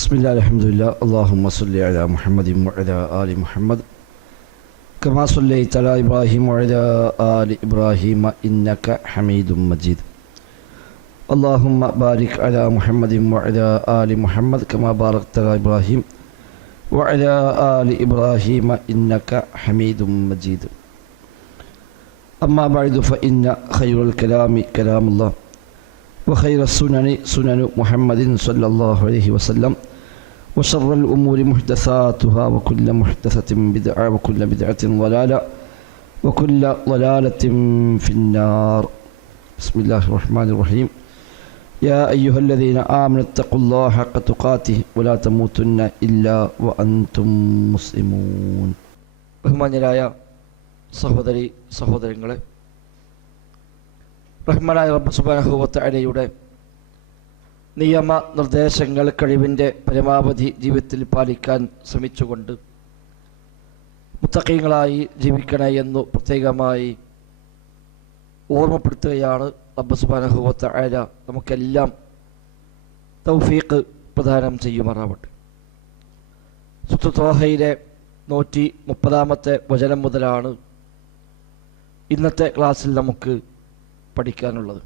ബിസ്മില്ലാഹിർ അൽഹംദുലില്ലാഹ് അല്ലാഹുമ്മ സ്വല്ലി അലാ മുഹമ്മദിൻ വഅലാ ആലി മുഹമ്മദ് കമാ സ്വല്ലൈത അലാ ഇബ്രാഹിം വഅലാ ആലി ഇബ്രാഹിം ഇന്നക ഹമീദും മജീദ്. അല്ലാഹുമ്മ ബാരിക് അലാ മുഹമ്മദിൻ വഅലാ ആലി മുഹമ്മദ് കമാ ബാറക്ത അലാ ഇബ്രാഹിം വഅലാ ആലി ഇബ്രാഹിം ഇന്നക ഹമീദും മജീദ്. അമ്മാ ബഅദു ഫഇന്ന ഖൈറുൽ കലാമി കലാമുല്ലാഹ് وخير السنن سنن محمد صلى الله عليه وسلم وشر الأمور محدثاتها وكل محدثة بدعة وكل بدعة ضلالة وكل ضلالة في النار. بسم الله الرحمن الرحيم. يا أيها الذين آمنوا اتقوا الله حق تقاته ولا تموتن إلا وأنتم مسلمون. ബഹുമാന്യരായ സഹോദരി സഹോദരങ്ങളെ, റഹ്മാനായ റബ്ബ് സുബ്ഹാനഹു വ തആലയുടെ നിയമ നിർദ്ദേശങ്ങൾ കഴിവിൻ്റെ പരമാവധി ജീവിതത്തിൽ പാലിക്കാൻ ശ്രമിച്ചുകൊണ്ട് മുത്തഖീങ്ങളായി ജീവിക്കണേ എന്നു പ്രത്യേകമായി ഓർമ്മപ്പെടുത്തുകയാണ്. റബ്ബ് സുബ്ഹാനഹു വ തആല നമുക്കെല്ലാം തൗഫീഖ് പ്രദാനം ചെയ്യുമാറാവട്ടെ. സൂറത്ത് ത്വാഹയിലെ 130-ാമത്തെ വചനം മുതലാണ് ഇന്നത്തെ ക്ലാസ്സിൽ നമുക്ക് പഠിക്കാനുള്ളത്.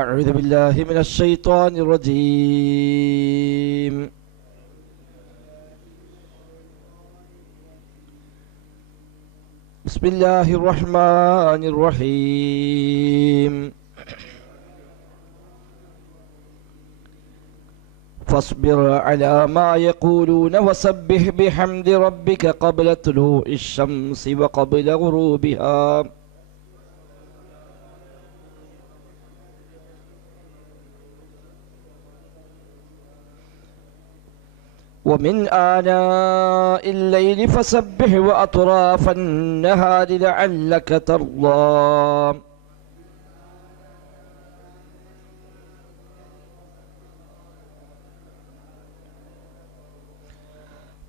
അഊദു ബില്ലാഹി മിനശ് ശൈത്വാനിർ റജീം. ബിസ്മില്ലാഹിർ റഹ്മാനിർ റഹീം. فاصبر على ما يقولون وسبح بحمد ربك قبل طلوع الشمس وقبل غروبها ومن آناء الليل فسبح وأطراف النهار لعلك ترضى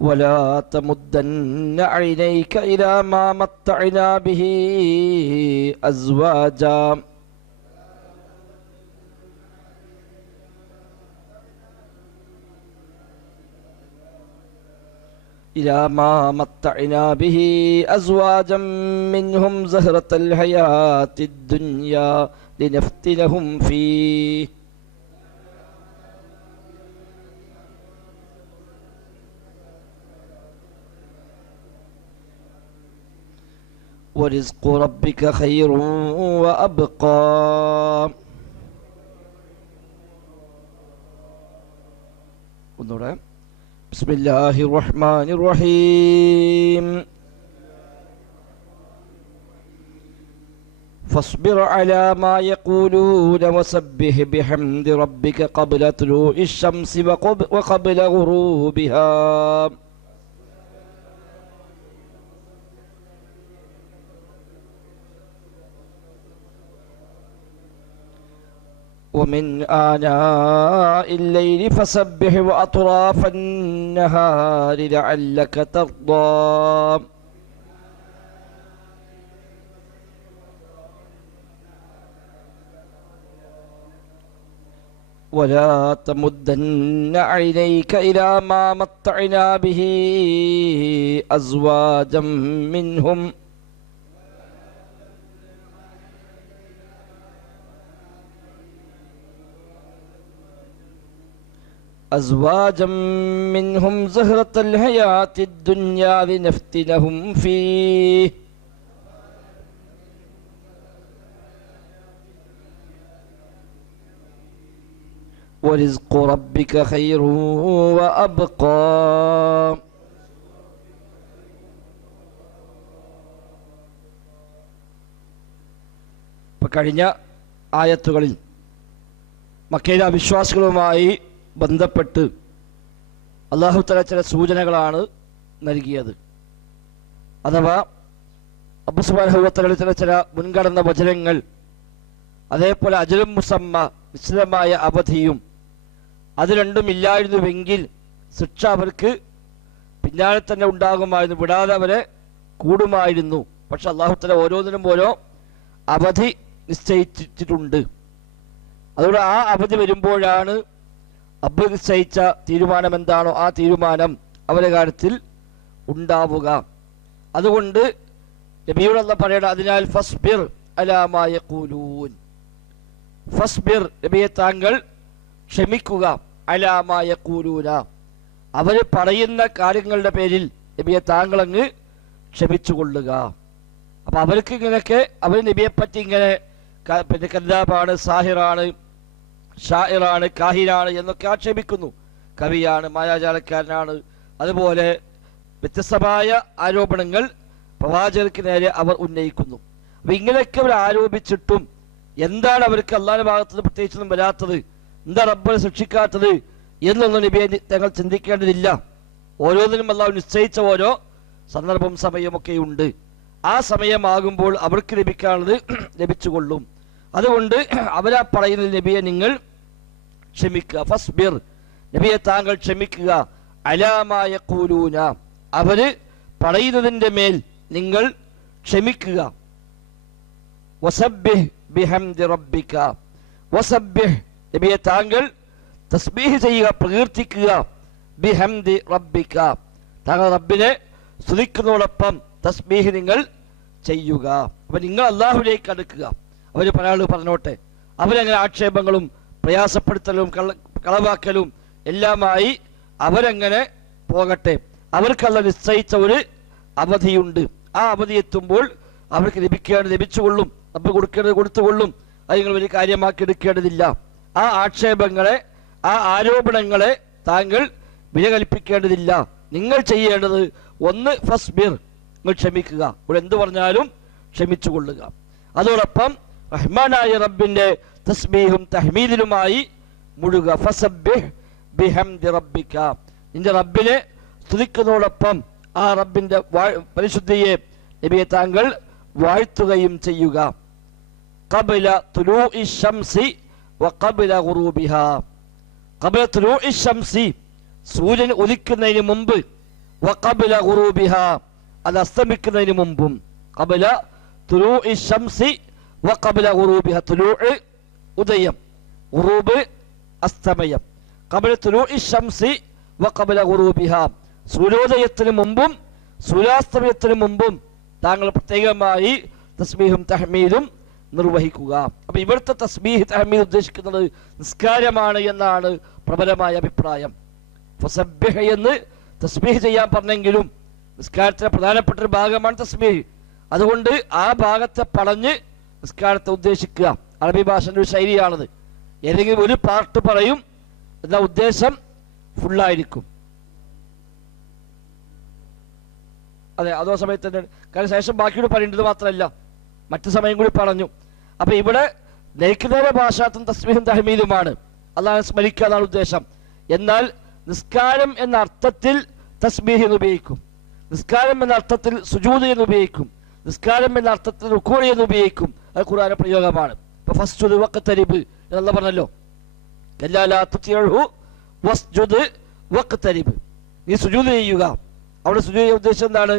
ولا تمدن عينيك إلى ما متعنا به أزواجا منهم زهرة الحياة الدنيا لنفتنهم فيه ورزق ربك خير وأبقى. بسم الله الرحمن الرحيم. فاصبر على ما يقولون وسبح بحمد ربك قبل طلوع الشمس وقبل غروبها ومن آناء الليل فسبح وأطراف النهار لعلك ترضى ولا تمدن عينيك إلى ما متعنا به أزواجا منهم زهرة الحياة الدنيا لنفتنهم فيه ورزق ربك خير وأبقى. കഴിഞ്ഞ ആയത്തുകളിൽ മക്കയിലെ വിശ്വാസികളുമായി ബന്ധപ്പെട്ട് അല്ലാഹു തആല ചില സൂചനകളാണ് നൽകിയത്. അഥവാ റബ്ബ് സുബ്ഹാനഹു വ തആല ചില മുൻകടന്ന വചനങ്ങൾ, അതേപോലെ അജലും മുസമ്മ നിശ്ചിതമായ അവധിയും അത് രണ്ടും ഇല്ലായിരുന്നുവെങ്കിൽ ശിക്ഷ അവർക്ക് പിന്നാലെ തന്നെ ഉണ്ടാകുമായിരുന്നു, വിടാതെ അവരെ കൂടുമായിരുന്നു. പക്ഷെ അല്ലാഹു തആല ഓരോന്നിനും ഓരോ അവധി നിശ്ചയിച്ചിട്ടുണ്ട്. അതുകൊണ്ട് ആ അവധി വരുമ്പോഴാണ് അബ്ബ് നിശ്ചയിച്ച തീരുമാനം എന്താണോ ആ തീരുമാനം അവരുടെ കാര്യത്തിൽ ഉണ്ടാവുക. അതുകൊണ്ട് നബിയോട് അല്ലാഹ് പറയണം, അതിനാൽ ഫസ്ബിർ അലാ മാ യഖൂലൂൻ, ഫസ്ബിർ നബിയെ താങ്കൾ ക്ഷമിക്കുക, അലാ മാ യഖൂലൂന, അവർ പറയുന്ന കാര്യങ്ങളുടെ പേരിൽ നബിയെ താങ്കൾ അങ്ങ് ക്ഷമിച്ചുകൊള്ളുക. അപ്പൊ അവർക്ക് ഇങ്ങനെയൊക്കെ അവർ നബിയെ പറ്റി ഇങ്ങനെ പിന്നെ കദ്ദാബാണ്, സാഹിറാണ്, ഷായിറാണ്, കാഹിരാണ് എന്നൊക്കെ ആക്ഷേപിക്കുന്നു. കവിയാണ്, മായാജാലക്കാരനാണ്, അതുപോലെ വ്യത്യസ്തമായ ആരോപണങ്ങൾ പ്രവാചകർക്ക് നേരെ അവർ ഉന്നയിക്കുന്നു. അപ്പൊ ഇങ്ങനെയൊക്കെ അവർ ആരോപിച്ചിട്ടും എന്താണ് അവർക്ക് അള്ളാഹുവിന്റെ ഭാഗത്തുനിന്ന് പ്രത്യേകിച്ചൊന്നും വരാത്തത്, എന്താ റബ്ബിനെ ശിക്ഷിക്കാത്തത് എന്നൊന്നും നബിയെ തങ്ങൾ ചിന്തിക്കേണ്ടതില്ല. ഓരോന്നിനും അള്ളാഹു നിശ്ചയിച്ച ഓരോ സന്ദർഭം സമയമൊക്കെ ഉണ്ട്. ആ സമയമാകുമ്പോൾ അവർക്ക് ലഭിക്കാനുള്ളത് ലഭിച്ചുകൊള്ളും. അതുകൊണ്ട് അവരാ പറയുന്നത് നബിയെ നിങ്ങൾ ക്ഷമിക്കുക, ഫസ്ബിർ നബിയെ താങ്കൾ ക്ഷമിക്കുക, അലാ മാ യഖൂലൂന അവര് പറയുന്നതിന്റെ മേൽ നിങ്ങൾ ക്ഷമിക്കുക. വസബ്ബിഹ് ബിഹംദി റബ്ബിക, വസബ്ബിഹ് നബിയെ താങ്കൾ തസ്ബീഹ് ചെയ്യുക, പ്രകീർത്തിക്കുക, ബിഹംദി റബ്ബിക താങ്കൾ റബ്ബിനെ സ്തുതിക്കുന്നതോടൊപ്പം തസ്ബീഹ് നിങ്ങൾ ചെയ്യുക. അപ്പൊ നിങ്ങൾ അല്ലാഹുവിലേക്ക് അടുക്കുക. അവര് പല പറഞ്ഞോട്ടെ, അവരങ്ങനെ ആക്ഷേപങ്ങളും പ്രയാസപ്പെടുത്തലും കളവാക്കലും എല്ലാമായി അവരങ്ങനെ പോകട്ടെ. അവർക്കല്ല നിശ്ചയിച്ച ഒരു അവധിയുണ്ട്. ആ അവധി എത്തുമ്പോൾ അവർക്ക് ലഭിക്കേണ്ടത് ലഭിച്ചുകൊള്ളും, റബ്ബ് കൊടുക്കേണ്ടത് കൊടുത്തുകൊള്ളും. അത് നിങ്ങൾ വലിയ കാര്യമാക്കി എടുക്കേണ്ടതില്ല. ആ ആക്ഷേപങ്ങളെ, ആ ആരോപണങ്ങളെ താങ്കൾ വില കൽപ്പിക്കേണ്ടതില്ല. നിങ്ങൾ ചെയ്യേണ്ടത് ഒന്ന് ഫസ്ബിർ, നിങ്ങൾ ക്ഷമിക്കുക, ഇവിടെ എന്ത് പറഞ്ഞാലും ക്ഷമിച്ചുകൊള്ളുക. അതോടൊപ്പം റഹ്മാനായ റബ്ബിന്റെ തസ്ബീഹും തഹ്മീദിലുമായി മുഴുക. ഫസബ്ബിഹ് ബിഹംദി റബ്ബിക, നിന്റെ റബ്ബിനെ സ്തുതിക്കുന്നതോടൊപ്പം ആ റബ്ബിന്റെ പരിശുദ്ധിയെ നബിയെ താങ്കൾ വാഴ്ത്തുകയും ചെയ്യുക. ഖബ്ല തുലൂഇ ശംസി വഖബ്ല ഗുറൂബിഹാ, ഖബ്ല തുലൂഇ ശംസി സൂര്യൻ ഉദിക്കുന്നതിന് മുമ്പ്, വഖബ്ല ഗുറൂബിഹാ അത് അസ്തമിക്കുന്നതിന് മുമ്പും. ഖബ്ല തുലൂഇ ശംസി വഖബ്ല ഗുറൂബിഹാ, തുലൂഉ ഉദയം, ഗുറൂബ് അസ്തമയം. ഖബ്ല തുലൂഇ ശംസി വഖബ്ല ഗുറൂബിഹാ സൂര്യോദയത്തിന് മുമ്പും സൂര്യാസ്തമയത്തിന് മുമ്പും താങ്കൾ പ്രത്യേകമായി തസ്ബീഹും തഹ്മീദും നിർവഹിക്കുക. അപ്പൊ ഇവിടുത്തെ തസ്ബീഹ് തഹ്മീദ് ഉദ്ദേശിക്കുന്നത് നിസ്കാരമാണ് എന്നാണ് പ്രബലമായ അഭിപ്രായം. ഫസബ്ബിഹ് എന്ന് തസ്ബീഹ് ചെയ്യാൻ പറഞ്ഞെങ്കിലും നിസ്കാരത്തിലെ പ്രധാനപ്പെട്ട ഒരു ഭാഗമാണ് തസ്ബീഹ്. അതുകൊണ്ട് ആ ഭാഗത്തെ പറഞ്ഞ് നിസ്കാരത്തെ ഉദ്ദേശിക്കുക. അറബി ഭാഷയുടെ ഒരു ശൈലിയാണത്. ഏതെങ്കിലും ഒരു പാർട്ട് പറയും, എന്ന ഉദ്ദേശം ഫുള്ളായിരിക്കും. അതെ, അതോ സമയത്ത് തന്നെ, കാരണം ശേഷം ബാക്കിയോട് പറയേണ്ടത് മാത്രമല്ല മറ്റു സമയം കൂടി പറഞ്ഞു. അപ്പൊ ഇവിടെ നേരെ ഭാഷാത്തും തസ്ബീഹും തഹ്മീദുമാണ്, അല്ലാഹുവിനെ സ്മരിക്കുക എന്നാണ് ഉദ്ദേശം. എന്നാൽ നിസ്കാരം എന്ന അർത്ഥത്തിൽ തസ്ബീഹ് എന്ന് ഉപയോഗിക്കും, നിസ്കാരം എന്ന അർത്ഥത്തിൽ സുജൂദ് എന്ന് ഉപയോഗിക്കും, നിസ്കാരം എന്ന അർത്ഥത്തിൽ റുകൂഅ് എന്ന് ഉപയോഗിക്കും. അത് ഖുർആനിലെ പ്രയോഗമാണ്. ഇപ്പൊ ഫസ്ജുദ് വഖ്തരിബ് എന്നല്ല പറഞ്ഞല്ലോ, കല്ലാ ലാ തുതിഉഹു വസ്ജുദ് വഖ്തരിബ്, നീ സുജൂദ് ചെയ്യുക. അവിടെ സുജൂദ് ചെയ്യുന്ന ഉദ്ദേശം എന്താണ്?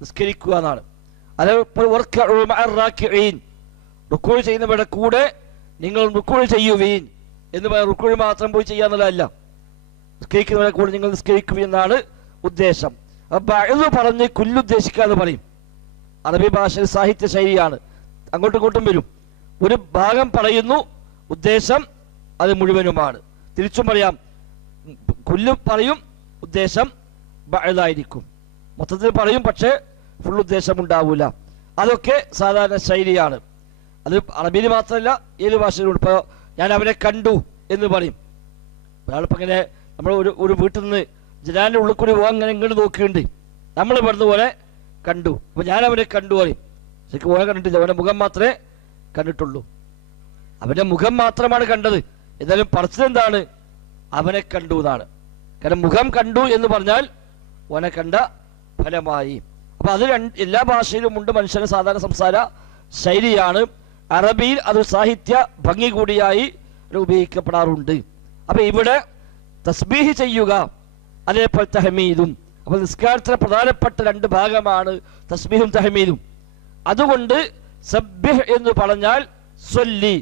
നിസ്കരിക്കുക എന്നാണ്. അതേപോലെ വർക്കഉ മഅർ റാക്കിഈൻ, റുകൂഅ് ചെയ്യുന്നവരുടെ കൂടെ നിങ്ങൾ റുകൂഅ് ചെയ്യുവീൻ എന്ന് പറയാൻ റുകൂഅ് മാത്രം പോയി ചെയ്യാന്നുള്ളതല്ല, നിസ്കരിക്കുന്നവരുടെ കൂടെ നിങ്ങൾ നിസ്കരിക്കും എന്നാണ് ഉദ്ദേശം. അപ്പൊ ഇത് പറഞ്ഞ് കുല്ലുദ്ദേശിക്കാന്ന് പറയും. അറബി ഭാഷയിൽ സാഹിത്യ ശൈലിയാണ്, അങ്ങോട്ടും ഇങ്ങോട്ടും വരും. ഒരു ഭാഗം പറയുന്നു, ഉദ്ദേശം അത് മുഴുവനുമാണ്. തിരിച്ചും പറയാം, കുല്ല് പറയും, ഉദ്ദേശം ബഅദായിരിക്കും. മൊത്തത്തിൽ പറയും, പക്ഷേ ഫുൾ ഉദ്ദേശം ഉണ്ടാവൂല. അതൊക്കെ സാധാരണ ശൈലിയാണ്. അത് അറബിയിൽ മാത്രമല്ല ഏത് ഭാഷയിലും. ഇപ്പോൾ ഞാൻ അവനെ കണ്ടു എന്ന് പറയും. ഒരാളിപ്പോൾ ഇങ്ങനെ നമ്മൾ ഒരു വീട്ടിൽ നിന്ന് ജനാലിൻ്റെ ഉള്ളിൽ കൂടി പോകാൻ ഇങ്ങനെ ഇങ്ങോട്ട് നോക്കിയിട്ടുണ്ട്, നമ്മൾ പറഞ്ഞ പോലെ കണ്ടു. അപ്പോൾ ഞാൻ അവനെ കണ്ടു പറയും. ശരിക്കും ഓനെ കണ്ടിട്ടില്ല, അവൻ്റെ മുഖം മാത്രമേ കണ്ടിട്ടുള്ളൂ. അവൻ്റെ മുഖം മാത്രമാണ് കണ്ടത്. എന്നാലും പറച്ചിലെന്താണ്? അവനെ കണ്ടു എന്നാണ്. കാരണം മുഖം കണ്ടു എന്ന് പറഞ്ഞാൽ ഓനെ കണ്ട ഫലമായി. അപ്പൊ അത് എല്ലാ ഭാഷയിലും ഉണ്ട്. മനുഷ്യന് സാധാരണ സംസാര ശൈലിയാണ്. അറബിയിൽ അത് സാഹിത്യ ഭംഗി കൂടിയായി ഉപയോഗിക്കപ്പെടാറുണ്ട്. അപ്പൊ ഇവിടെ തസ്ബീഹ് ചെയ്യുക, അതേപോലെ തഹ്മീദും. അപ്പൊ നിസ്കാരത്തിലെ പ്രധാനപ്പെട്ട രണ്ട് ഭാഗമാണ് തസ്ബീഹും തഹ്മീദും. അതുകൊണ്ട് സബ്ബിഹ് എന്ന് പറഞ്ഞാൽ സ്വല്ലി,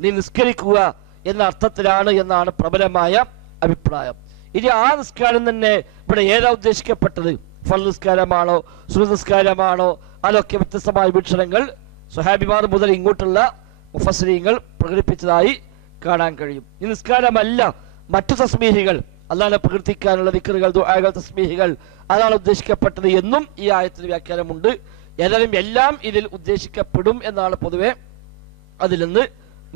നീ നിസ്കരിക്കുക എന്ന അർത്ഥത്തിലാണ് എന്നാണ് പ്രബലമായ അഭിപ്രായം. ഇനി ആ നിസ്കാരം തന്നെ ഇവിടെ ഏതാ ഉദ്ദേശിക്കപ്പെട്ടത്? ഫർദ് നിസ്കാരമാണോ സുന്നത്ത് നിസ്കാരമാണോ? അതൊക്കെ വ്യത്യസ്തമായ വീക്ഷണങ്ങൾ സ്വഹാബിമാർ മുതൽ ഇങ്ങോട്ടുള്ള മുഫസ്സിരീങ്ങൾ പ്രകടിപ്പിച്ചതായി കാണാൻ കഴിയും. ഈ നിസ്കാരമല്ല മറ്റു തസ്ബീഹുകൾ, അല്ലാഹുവിനെ പ്രകീർത്തിക്കാനുള്ള ദിക്റുകൾ, ദുആകൾ, തസ്ബീഹുകൾ, അതാണ് ഉദ്ദേശിക്കപ്പെട്ടത് എന്നും ഈ ആയത്തിൽ വ്യാഖ്യാനമുണ്ട്. ഏതായാലും എല്ലാം ഇതിൽ ഉദ്ദേശിക്കപ്പെടും എന്നാണ് പൊതുവെ അതിൽ നിന്ന്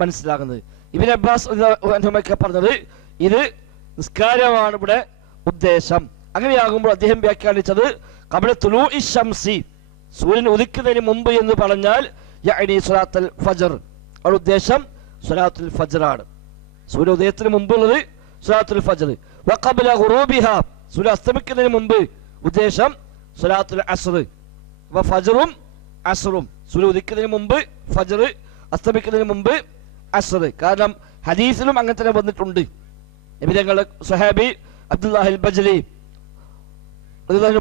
മനസ്സിലാകുന്നത്. ഇബ്നു അബ്ബാസ് ഒക്കെ പറഞ്ഞത് ഇത് നിസ്കാരമാണ് ഇവിടെ ഉദ്ദേശം. അങ്ങനെയാകുമ്പോൾ അദ്ദേഹം വ്യാഖ്യാനിച്ചത് ഖബ്ല തുലൂഇ ശംസി, സൂര്യൻ ഉദിക്കുന്നതിന് മുമ്പ് എന്ന് പറഞ്ഞാൽ യഅനി സ്വലാത്തുൽ ഫജ്ർ, ആ ഉദ്ദേശം സ്വലാത്തുൽ ഫജ്ർ ആണ്. സൂര്യ ഉദയത്തിന് മുമ്പുള്ളത് സ്വലാത്തുൽ ഫജ്ർ. വഖബ്ല ഗുറൂബിഹാ, സൂര്യ അസ്തമിക്കുന്നതിന് മുമ്പ് ഉദ്ദേശം സ്വലാത്തുൽ അസ്ർ. അപ്പോൾ ഫജ്റും അസ്റും, സൂര്യ ഉദിക്കുന്നതിന് മുമ്പ് ഫജ്ർ, അസ്തമിക്കുന്നതിന് മുമ്പ് അസ്ർ. കാരണം ഹദീസിലും അങ്ങനെ തന്നെ വന്നിട്ടുണ്ട്. നബി തങ്ങളുടെ സ്വഹാബി അബ്ദുല്ലാഹിൽ ബജ്ലി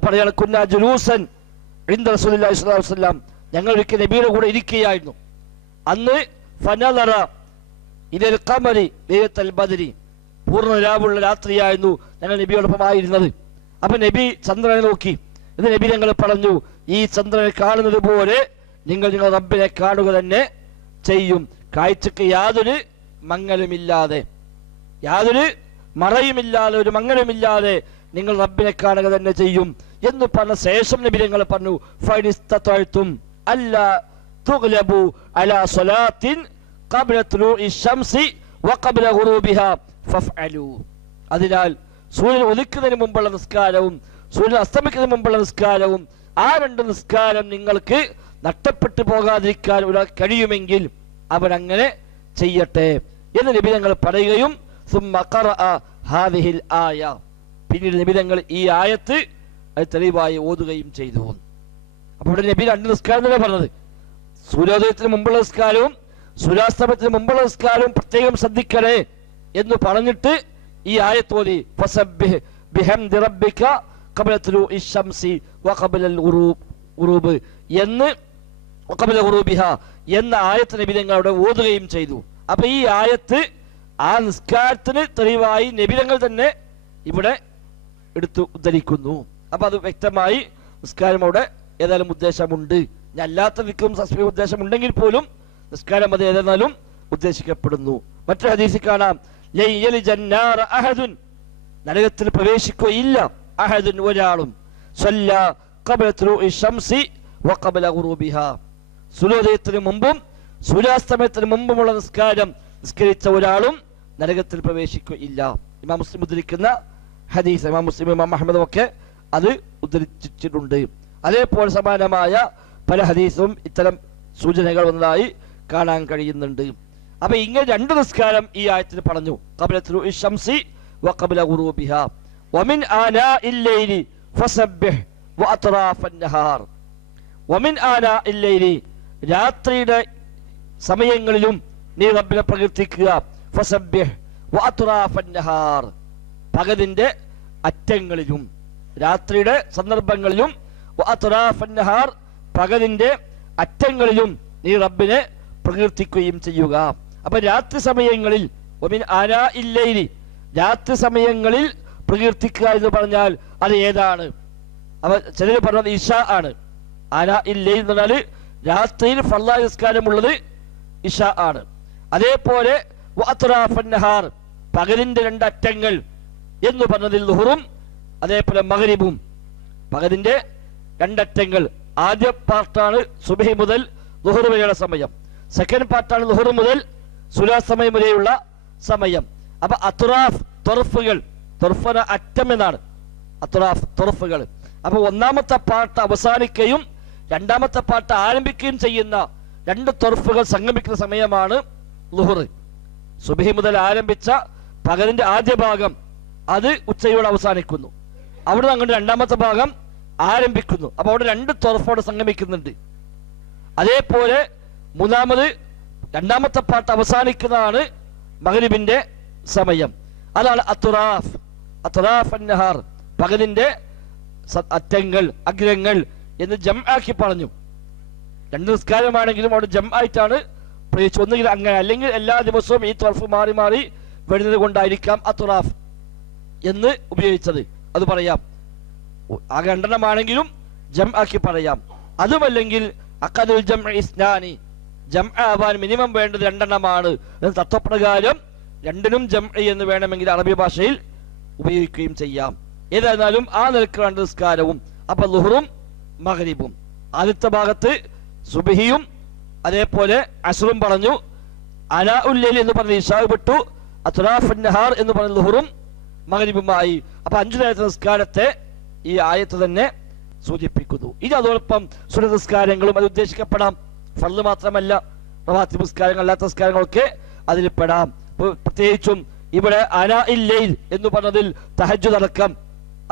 പറയാണ്, കുന്നാ ജുലൂസൻ ഇൻദ റസൂലുള്ളാഹി സ്വല്ലല്ലാഹു അലൈഹി വസല്ലം, ഞങ്ങൾ ഒരിക്കൽ നബിയുടെ കൂടെ ഇരിക്കുകയായിരുന്നു. അന്ന് ഫനളറ ഇലൽ ഖമരി ലൈലത്തുൽ ബദ്രി, പൂർണ്ണ രാവുള്ള രാത്രിയായിരുന്നു ഞങ്ങൾ നബിയോടൊപ്പമായിരുന്നത്. അപ്പൊ നബി ചന്ദ്രനെ നോക്കി. ഇത് നബി ഞങ്ങൾ പറഞ്ഞു, ഈ ചന്ദ്രനെ കാണുന്നത് പോലെ നിങ്ങൾ റബ്ബിനെ കാണുക തന്നെ ചെയ്യും, കാഴ്ചക്ക് യാതൊരു മങ്ങലുമില്ലാതെ, യാതൊരു മറയുമില്ലാതെ, ഒരു മങ്ങലുമില്ലാതെ നിങ്ങൾ റബ്ബിനെ കാണുക തന്നെ ചെയ്യും എന്ന് പറഞ്ഞ ശേഷം നബി ഞങ്ങൾ പറഞ്ഞു, ഫൈനിസ്തതഅ്തും അല്ലാ തുഗ്ലബു അലാ സ്വലാത്തിൻ ഖബ്ല തുലൂഇ ശംസി വഖബ്ല ഗുറൂബിഹാ ഫഫ്അലൂ. അതിനാൽ സൂര്യൻ ഉദിക്കുന്നതിന് മുമ്പുള്ള നിസ്കാരവും സൂര്യൻ അസ്തമിക്കുന്നതിന് മുമ്പുള്ള നിസ്കാരവും, ആ രണ്ട് നിസ്കാരം നിങ്ങൾക്ക് നഷ്ടപ്പെട്ടു പോകാതിരിക്കാൻ കഴിയുമെങ്കിൽ അവരങ്ങനെ ചെയ്യട്ടെ എന്ന് നബി തങ്ങൾ പറയുകയും സുമ്മ ഖറഅ ഹാദിഹിൽ ആയ, പിന്നീട് നബി തങ്ങൾ ഈ ആയത്ത് അത് തെളിവായി ഓതുകയും ചെയ്തു. അപ്പോൾ ഇവിടെ നബി രണ്ട് നിസ്കാരം തന്നെ പറഞ്ഞത്, സൂര്യോദയത്തിന് മുമ്പുള്ള നിസ്കാരവും സൂര്യാസ്തമയത്തിന് മുമ്പുള്ള നിസ്കാരവും പ്രത്യേകം ശ്രദ്ധിക്കണേ എന്ന് പറഞ്ഞിട്ട് ഈ ആയത്തോതി ഫസബ്ബിഹ് ബിഹംദി റബ്ബിക ഖബ്ല തുലൂഇ ശംസി വഖബ്ല ഗുറൂബ് എന്ന് വഖബ്ല ഗുറൂബിഹാ എന്ന ആയത്ത് നബി തങ്ങൾ അവിടെ ഓതുകയും ചെയ്തു. അപ്പൊ ഈ ആയത്ത് ആ നിസ്കാരത്തിന് തെളിവായി നബി തങ്ങൾ തന്നെ ഇവിടെ എടുത്തു ഉദ്ധരിക്കുന്നു. അപ്പൊ അത് വ്യക്തമായി നിസ്കാരം അവിടെ ഏതായാലും ഉദ്ദേശമുണ്ട്. അല്ലാത്ത ദിക്റും തസ്ബീഹും ഉദ്ദേശമുണ്ടെങ്കിൽ പോലും നിസ്കാരം അത് ഏതായാലും ഉദ്ദേശിക്കപ്പെടുന്നു. മറ്റൊരു ഹദീസിൽ കാണാം, നരകത്തിൽ പ്രവേശിക്കുകയില്ല അഹദുൻ, ഒരാളും, സ്വല്ലാ ഖബ്ല തുലൂഇ ശംസി വഖബ്ല ഗുറൂബിഹാ, സൂര്യോദയത്തിന് മുമ്പും സൂര്യാസ്തമയത്തിന് മുമ്പുമുള്ള നിസ്കാരം നിസ്കരിച്ച ഒരാളും നരകത്തിൽ പ്രവേശിക്കുകയില്ല. ഇമാം മുസ്ലിം ഉദ്ധരിക്കുന്ന ഹദീസ്, ഇമാം മുസ്ലിം, ഇമാം അഹ്മദും ഒക്കെ അത് ഉദ്ധരിച്ചിട്ടുണ്ട്. അതേപോലെ സമാനമായ പല ഹദീസും ഇത്തരം സൂചനകൾ വന്നതായി കാണാൻ കഴിയുന്നുണ്ട്. അപ്പൊ ഇങ്ങനെ രണ്ട് നിസ്കാരം ഈ ആയത്തിൽ പറഞ്ഞു, ഖബ്ല തുലൂഇ ശംസി വഖബ്ല ഗുറൂബിഹാ വമിൻ ആനാഇൽ ലൈലി ഫസബ്ബിഹ് വഅത്റാഫൻ നഹാർ. വമിൻ ആനാഇൽ ലൈലി, രാത്രിയുടെ സമയങ്ങളിലും നീ റബ്ബിനെ പ്രകീർത്തിക്കുക. ഫസബ്ബിഹ് വഅത്റാഫൻ നഹാർ, പകലിന്റെ അറ്റങ്ങളിലും, രാത്രിയുടെ സന്ദർഭങ്ങളിലും, വഅത്റാഫൻ നഹാർ, പകലിന്റെ അറ്റങ്ങളിലും നീ റബ്ബിനെ പ്രകീർത്തിക്കുകയും ചെയ്യുക. അപ്പൊ രാത്രി സമയങ്ങളിൽ വമിൻ ആനാഇൽ ലൈലി, രാത്രി സമയങ്ങളിൽ പ്രകീർത്തിക്കുക എന്ന് പറഞ്ഞാൽ അത് ഏതാണ്? അപ്പൊ ചിലർ പറഞ്ഞത് ഇഷ ആണ്. ആനാഇൽ ലൈൽ എന്ന് പറഞ്ഞാൽ രാത്രിയിൽ ഫർളായ നിസ്കാരമുള്ളത് ഇഷ ആണ്. അതേപോലെ വഅത്റാഫൻ നഹാർ, പകലിന്റെ രണ്ടറ്റങ്ങൾ എന്ന് പറഞ്ഞതിൽ ളുഹറും അതേപോലെ മഗ്രിബും, പകലിന്റെ രണ്ടറ്റങ്ങൾ. ആദ്യ പാർട്ടാണ് സുബഹി മുതൽ ളുഹർ വരെയുള്ള സമയം, സെക്കൻഡ് പാർട്ടാണ് ളുഹർ മുതൽ സൂര്യാസ്തമയം വരെയുള്ള സമയം. അപ്പൊ അത്റാഫ്, തൊർഫുകൾ, തൊർഫന അറ്റം എന്നാണ് അത്റാഫ്, തൊർഫുകൾ. അപ്പൊ ഒന്നാമത്തെ പാർട്ട് അവസാനിക്കുകയും രണ്ടാമത്തെ പാർട്ട് ആരംഭിക്കുകയും ചെയ്യുന്ന രണ്ട് തൊർഫുകൾ സംഗമിക്കുന്ന സമയമാണ് ളുഹർ. സുബഹി മുതൽ ആരംഭിച്ച പകലിന്റെ ആദ്യ ഭാഗം അത് ഉച്ചയോടെ അവസാനിക്കുന്നു, അവിടെ അങ്ങോട്ട് രണ്ടാമത്തെ ഭാഗം ആരംഭിക്കുന്നു. അപ്പൊ അവിടെ രണ്ട് തൊർഫോടെ സംഗമിക്കുന്നുണ്ട്. അതേപോലെ രണ്ടാമത്തെ പാട്ട് അവസാനിക്കുന്നതാണ് മഗ്രിബിന്റെ സമയം, അതാണ് അത്റാഫ്, അത്റാഫൻ നഹാർ, പകലിന്റെ അറ്റങ്ങൾ, അഗ്രങ്ങൾ എന്ന് ജംആക്കി പറഞ്ഞു. രണ്ട് നിസ്കാരമാണെങ്കിലും അവിടെ ജംആയിട്ടാണ് പ്രയോഗിച്ചു. ഒന്നുകിൽ അങ്ങനെ, അല്ലെങ്കിൽ എല്ലാ ദിവസവും ഈ ത്വർഫ് മാറി മാറി വരുന്നത് കൊണ്ടായിരിക്കാം അത്തുറാഫ് എന്ന് ഉപയോഗിച്ചത്. അത് പറയാം. ആ രണ്ടെണ്ണമാണെങ്കിലും ജം ആക്കി പറയാം. അതുമല്ലെങ്കിൽ അഖദുൽ ജംഇ ഇസ്നാനി, ജം ആവാൻ മിനിമം വേണ്ടത് രണ്ടെണ്ണമാണ് എന്ന തത്വപ്രകാരം രണ്ടിനും ജംഇ എന്ന് വേണമെങ്കിൽ അറബി ഭാഷയിൽ ഉപയോഗിക്കുകയും ചെയ്യാം. ഏതായിരുന്നാലും ആ നിലക്കാണ് നിസ്കാരവും. അപ്പൊ ളുഹറും മഗ്രിബും, ആദ്യത്തെ ഭാഗത്ത് സുബ്ഹിയും അതേപോലെ അസ്റും പറഞ്ഞു, അനാഉൽ ലൈൽ എന്ന് പറഞ്ഞ ഇശാ വിട്ടു, അത്റാഫുൻ നഹാർ എന്ന് പറഞ്ഞ ളുഹറും മഗ്രിബുമായി. അപ്പൊ 5 നേരത്തെ നിസ്കാരത്തെ ഈ ആയത്ത് തന്നെ സൂചിപ്പിക്കുന്നു. ഇനി അതോടൊപ്പം സുന്നത്ത് നിസ്കാരങ്ങളും അത് ഉദ്ദേശിക്കപ്പെടാം. ഫർള് മാത്രമല്ല, റവാത്തിബ് നിസ്കാരങ്ങൾ, അല്ലാത്ത നിസ്കാരങ്ങളൊക്കെ അതിൽ പെടാം. പ്രത്യേകിച്ചും ഇവിടെ അനാഇൽ ലൈൽ എന്ന് പറഞ്ഞതിൽ തഹജ്ജുദ് അടക്കം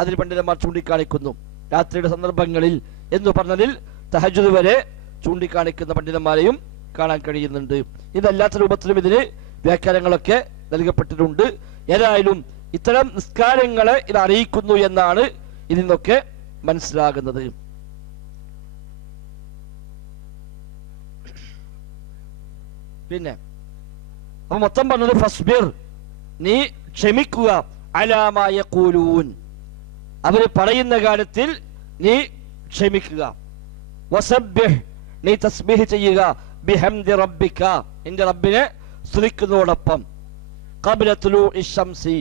അതിൽ പണ്ഡിതന്മാർ ചൂണ്ടിക്കാണിക്കുന്നു. രാത്രിയുടെ സന്ദർഭങ്ങളിൽ എന്ന് പറഞ്ഞതിൽ തഹജ്ജുദ് വരെ ചൂണ്ടിക്കാണിക്കുന്ന പണ്ഡിതന്മാരെയും കാണാൻ കഴിയുന്നുണ്ട്. ഇതല്ലാത്ത രൂപത്തിലും ഇതിന് വ്യാഖ്യാനങ്ങളൊക്കെ നൽകപ്പെട്ടിട്ടുണ്ട്. ഏതായാലും ഇത്തരം നിസ്കാരങ്ങളെ ഇത് അറിയിക്കുന്നു എന്നാണ് ഇതിൽ നിന്നൊക്കെ മനസ്സിലാകുന്നത്. പിന്നെ അപ്പൊ മൊത്തം പറഞ്ഞത് ഫസ്ബിർ, നീ ക്ഷമിക്കുക, അലാ മാ യഖൂലൂൻ, അവര് പറയുന്ന കാര്യത്തിൽ നീ ക്ഷമിക്കുക. വസബ്ബിഹ്, നീ തസ്ബീഹ് ചെയ്യുക, ബിഹംദി റബ്ബിക, നിന്റെ റബ്ബിനെ സ്തുതിക്കുന്നതോടൊപ്പം. ഖബ്ല തുലൂഇ ശംസി,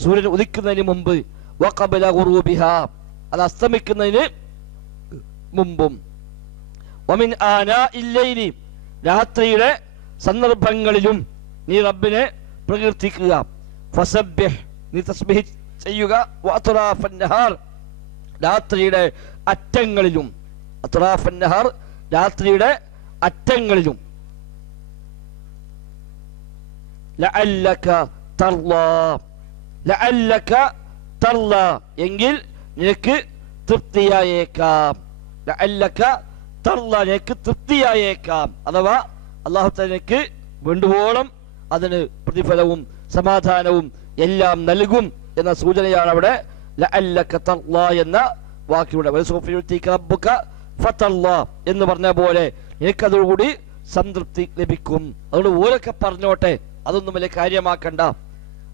സൂര്യൻ ഉദിക്കുന്നതിന് മുമ്പ്, വഖബ്ല ഗുറൂബിഹാ, അത് അസ്തമിക്കുന്നതിന് മുമ്പും. വമിൻ ആനാഇൽ ലൈലി, രാത്രിയുടെ സന്ദർഭങ്ങളിലും നീ റബ്ബിനെ പ്രകീർത്തിക്കുക. ഫസബ്ബിഹ്, നീ തസ്ബീഹ് ചെയ്യുക. വഅത്റാഫൻ നഹാർ, രാത്രിയുടെ അറ്റങ്ങളിലും. അത്റാഫൻ നഹാർ, രാത്രിയുടെ അറ്റങ്ങളിലും. ലഅല്ലക തർലാ, ലഅല്ലക തർലാ, എങ്കിൽ നിനക്ക് തൃപ്തിയായേക്കാം. ലഅല്ലക തർലാ, നിനക്ക് തൃപ്തിയായേക്കാം. അഥവാ അല്ലാഹു തആല നിനക്ക് വേണ്ടുവോളം അതിന് പ്രതിഫലവും സമാധാനവും എല്ലാം നൽകും എന്ന സൂചനയാണ് അവിടെ ലഅല്ലക തർലാ എന്ന വാക്കിലൂടെ. വസൗഫയുതീക റബ്ബുക ഫതർലാ എന്ന് പറഞ്ഞ പോലെ നിനക്കതോടുകൂടി സംതൃപ്തി ലഭിക്കും. അതുകൊണ്ട് ഓരൊക്കെ പറഞ്ഞോട്ടെ, അതൊന്നും വലിയ കാര്യമാക്കണ്ട.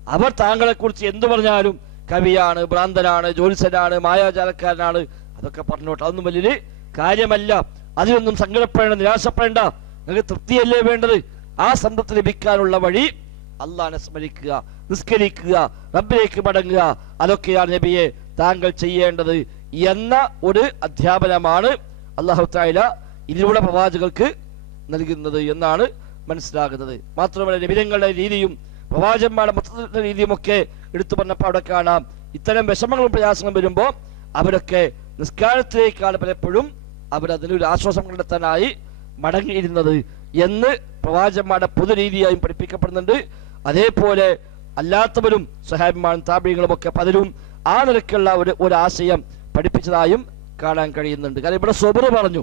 അവർ താങ്കളെ കുറിച്ച് എന്തു പറഞ്ഞാലും കവിയാണ്, ഭ്രാന്തനാണ്, ജ്യോത്സ്യനാണ്, മായാജാലക്കാരനാണ്, അതൊക്കെ പറഞ്ഞോട്ടെ, അതൊന്നും വലിയൊരു കാര്യമല്ല. അതിനൊന്നും സങ്കടപ്പെടേണ്ട, നിരാശപ്പെടേണ്ട. നിങ്ങൾക്ക് തൃപ്തിയല്ലേ വേണ്ടത്? ആ സംതൃപ്തി ലഭിക്കാനുള്ള വഴി അള്ളാഹനെ സ്മരിക്കുക, നിസ്കരിക്കുക, റബ്ബിലേക്ക് മടങ്ങുക, അതൊക്കെയാണ് നബിയെ താങ്കൾ ചെയ്യേണ്ടത് എന്ന ഒരു അധ്യാപനമാണ് അല്ലാഹു തആല ഇതിലൂടെ പ്രവാചകർക്ക് നൽകുന്നത് എന്നാണ് മനസ്സിലാകുന്നത്. മാത്രമല്ല നബിതങ്ങളുടെ രീതിയും പ്രവാചകന്മാരുടെ മൊത്തത്തിലുള്ള രീതിയും ഒക്കെ എടുത്തു പറഞ്ഞപ്പോൾ അവിടെ കാണാം, ഇത്തരം വിഷമങ്ങളും പ്രയാസങ്ങളും വരുമ്പോൾ അവരൊക്കെ നിസ്കാരത്തിലേക്കാണ് പലപ്പോഴും അവരതിനൊരു ആശ്വാസം കണ്ടെത്താനായി മടങ്ങിയിരുന്നത് എന്ന് പ്രവാചകന്മാരുടെ പൊതുരീതിയായും പഠിപ്പിക്കപ്പെടുന്നുണ്ട്. അതേപോലെ അല്ലാത്തവരും സ്വഹാബിമാരും താബീങ്ങളും ഒക്കെ പലരും ആ നിലക്കുള്ള ഒരു ആശയം പഠിപ്പിച്ചതായും കാണാൻ കഴിയുന്നുണ്ട്. കാരണം ഇവിടെ സബർ പറഞ്ഞു,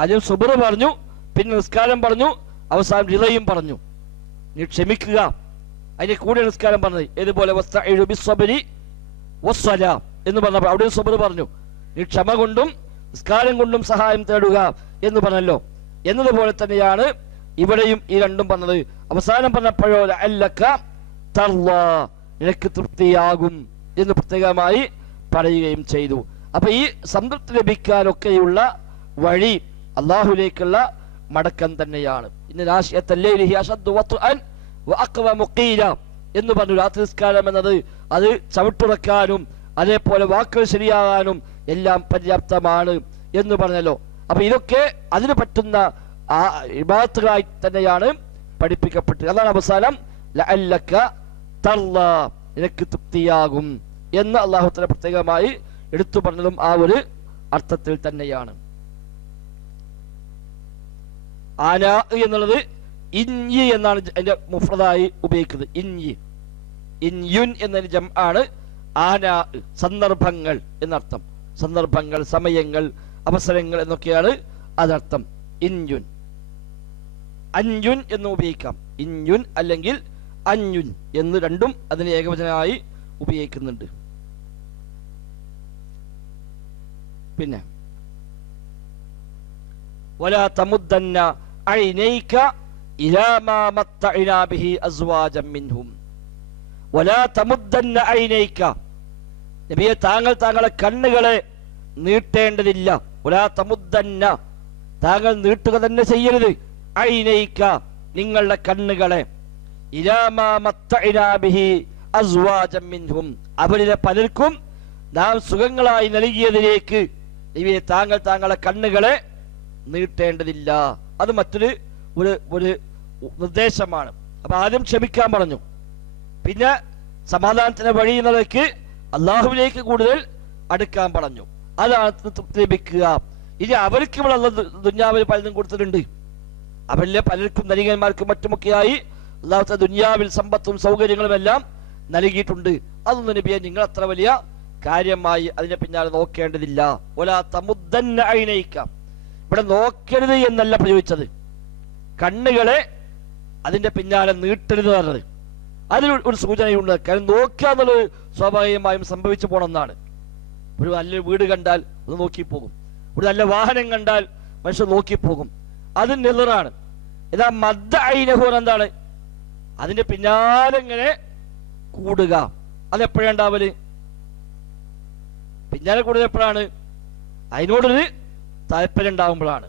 ആദ്യം സബർ പറഞ്ഞു, പിന്നെ നിസ്കാരം പറഞ്ഞു, അവസാനം റിളയും പറഞ്ഞു. നീ ക്ഷമിക്കുക, അതിന്റെ കൂടെ നിസ്കാരം പറഞ്ഞത്. ഏതുപോലെ വസ്തഈനു ബിസ്സബ്രി വസ്സലാ എന്ന് പറഞ്ഞപ്പോൾ അവിടെ സബർ പറഞ്ഞു. നീ ക്ഷമ കൊണ്ടും നിസ്കാരം കൊണ്ടും സഹായം തേടുക എന്ന് പറഞ്ഞല്ലോ. എന്നതുപോലെ തന്നെയാണ് ഇവിടെയും ഈ രണ്ടും പറഞ്ഞത്. അവസാനം പറഞ്ഞപ്പോഴോ ലഅല്ലക തർലാ, നിനക്ക് തൃപ്തിയാകും എന്ന് പ്രത്യേകമായി പറയുകയും ചെയ്തു. അപ്പൊ ഈ സംതൃപ്തി ലഭിക്കാനൊക്കെയുള്ള വഴി അള്ളാഹുലേക്കുള്ള മടക്കം തന്നെയാണ്. എന്ന് പറഞ്ഞു. രാത്രി നിസ്കാരം എന്നത് അത് ചവിട്ടുറക്കാനും അതേപോലെ വാക്കുകൾ ശരിയാകാനും എല്ലാം പര്യാപ്തമാണ് എന്ന് പറഞ്ഞല്ലോ. അപ്പൊ ഇതൊക്കെ അതിന് പറ്റുന്ന ഇബാദത്തുകളായി തന്നെയാണ് പഠിപ്പിക്കപ്പെട്ടത്. അതാണ് അവസാനം ലഅല്ലക തർലാ, നിനക്ക് തൃപ്തിയാകും എന്ന് അല്ലാഹു തആല പ്രത്യേകമായി എടുത്തു പറഞ്ഞതും ആ ഒരു അർത്ഥത്തിൽ തന്നെയാണ്. ആന എന്നുള്ളത് ഇൻയി എന്നാണ് അതിന്റെ മുഫ്രദായി ഉപയോഗിക്കുന്നത്. ഇൻയി, ഇൻയുൻ എന്നതിന് ജം ആണ്. ആന സന്ദർഭങ്ങൾ എന്നർത്ഥം. സന്ദർഭങ്ങൾ, സമയങ്ങൾ, അവസരങ്ങൾ എന്നൊക്കെയാണ് അതർത്ഥം. ഇൻയുൻ, അൻയുൻ എന്ന് ഉപയോഗിക്കാം. ഇൻയുൻ അല്ലെങ്കിൽ അൻയുൻ എന്ന് രണ്ടും അതിന് ഏകവചനമായി ഉപയോഗിക്കുന്നുണ്ട്. പിന്നെ വലാ തമുദ്ദന്ന ഐനൈക ഇലാ മാ മത്തഅനാ ബിഹി അസ്വാജൻ മിൻഹും വലാ തമുദ്ദന്ന ഐനൈക. നബിയെ, താങ്കൾ താങ്കളെ കണ്ണുകളെ നീട്ടേണ്ടതില്ല. വലാ തമുദ്ദന്ന, താങ്കൾ നീട്ടുക തന്നെ ചെയ്യരുത്. ഐനൈക, നിങ്ങളുടെ കണ്ണുകളെ. ഇലാ മാ മത്തഅനാ ബിഹി അസ്വാജൻ മിൻഹും, അവരിലെ പലർക്കും നാം സുഖങ്ങളായി നൽകിയതിലേക്ക് നബിയെ താങ്കൾ താങ്കളെ കണ്ണുകളെ നീട്ടേണ്ടതില്ല. അത് മറ്റൊരു ഒരു നിർദ്ദേശമാണ്. അപ്പൊ ആദ്യം ക്ഷമിക്കാൻ പറഞ്ഞു, പിന്നെ സമാധാനത്തിന്റെ വഴി എന്നതൊക്കെ അള്ളാഹുവിലേക്ക് കൂടുതൽ അടുക്കാൻ പറഞ്ഞു. അതാണ് തൃപ്തി ലഭിക്കുക. ഇനി അവർക്ക് ഇവിടെ ദുന്യാവിൽ പലതും കൊടുത്തിട്ടുണ്ട്. അവരിലെ പലർക്കും ധനികന്മാർക്കും മറ്റുമൊക്കെയായി അള്ളാഹു ദുന്യാവിൽ സമ്പത്തും സൗകര്യങ്ങളും എല്ലാം നൽകിയിട്ടുണ്ട്. അതൊന്നും നബിയെ നിങ്ങൾ അത്ര വലിയ കാര്യമായി അതിനെ പിന്നാലെ നോക്കേണ്ടതില്ല. വലാ തമുദ്ദന്ന ഐനൈക, ഇവിടെ നോക്കരുത് എന്നല്ല പ്രയോഗിച്ചത്, കണ്ണുകളെ അതിന്റെ പിന്നാലെ നീട്ടരുത് പറഞ്ഞത്. അതിൽ ഒരു സൂചനയുണ്ട്. കാരണം നോക്കുക എന്നുള്ളത് സ്വാഭാവികമായും സംഭവിച്ചു പോകണമെന്നാണ്. ഒരു നല്ല വീട് കണ്ടാൽ അത് നോക്കിപ്പോകും, ഒരു നല്ല വാഹനം കണ്ടാൽ മനുഷ്യർ നോക്കിപ്പോകും. അത് നെതിറാണ്. ഇതാ മദ്ദ ഐനഹു എന്താണ്? അതിന്റെ പിന്നാലെ ഇങ്ങനെ കൂടുക. അതെപ്പോഴുണ്ടാവല്? പിന്നാലെ കൂടുതൽ എപ്പോഴാണ്? അതിനോടൊരു താല്പര്യം ഉണ്ടാകുമ്പോഴാണ്.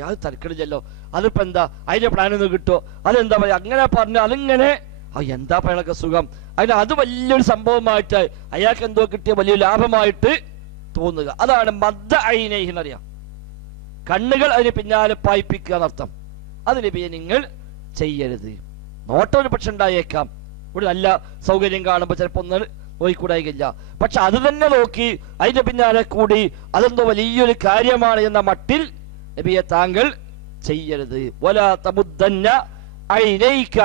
യാത് തരക്കടില്ലല്ലോ, അതിപ്പോ എന്താ, അതിന്റെ പ്ലാനൊന്ന് കിട്ടോ, അതെന്താ പറയാ, അങ്ങനെ പറഞ്ഞ അതിങ്ങനെ എന്താ പറയണൊക്കെ സുഖം, അതിന് അത് വലിയൊരു സംഭവമായിട്ട് അയാൾക്ക് എന്തോ കിട്ടിയ വലിയ ലാഭമായിട്ട് തോന്നുക. അതാണ് മദ്ദ ഐനൈഹി എന്നറിയാം. കണ്ണുകൾ അതിന് പിന്നാലെ പായിപ്പിക്കുക എന്നർത്ഥം. അതിന് പിന്നെ നിങ്ങൾ ചെയ്യരുത്. നോട്ടം ഒരു പക്ഷെ ഉണ്ടായേക്കാം, ഒരു നല്ല സൗകര്യം കാണുമ്പോൾ ചിലപ്പോൾ ഒന്ന് നോക്കിക്കൂടായില്ല. പക്ഷെ അത് തന്നെ നോക്കി അതിന്റെ പിന്നാലെ കൂടി അതെന്തോ വലിയൊരു കാര്യമാണ് എന്ന മട്ടിൽ നബിയെ താങ്കൾ ചെയ്യരുത്. വലാ തമുദ്ദന്ന ഐനൈക,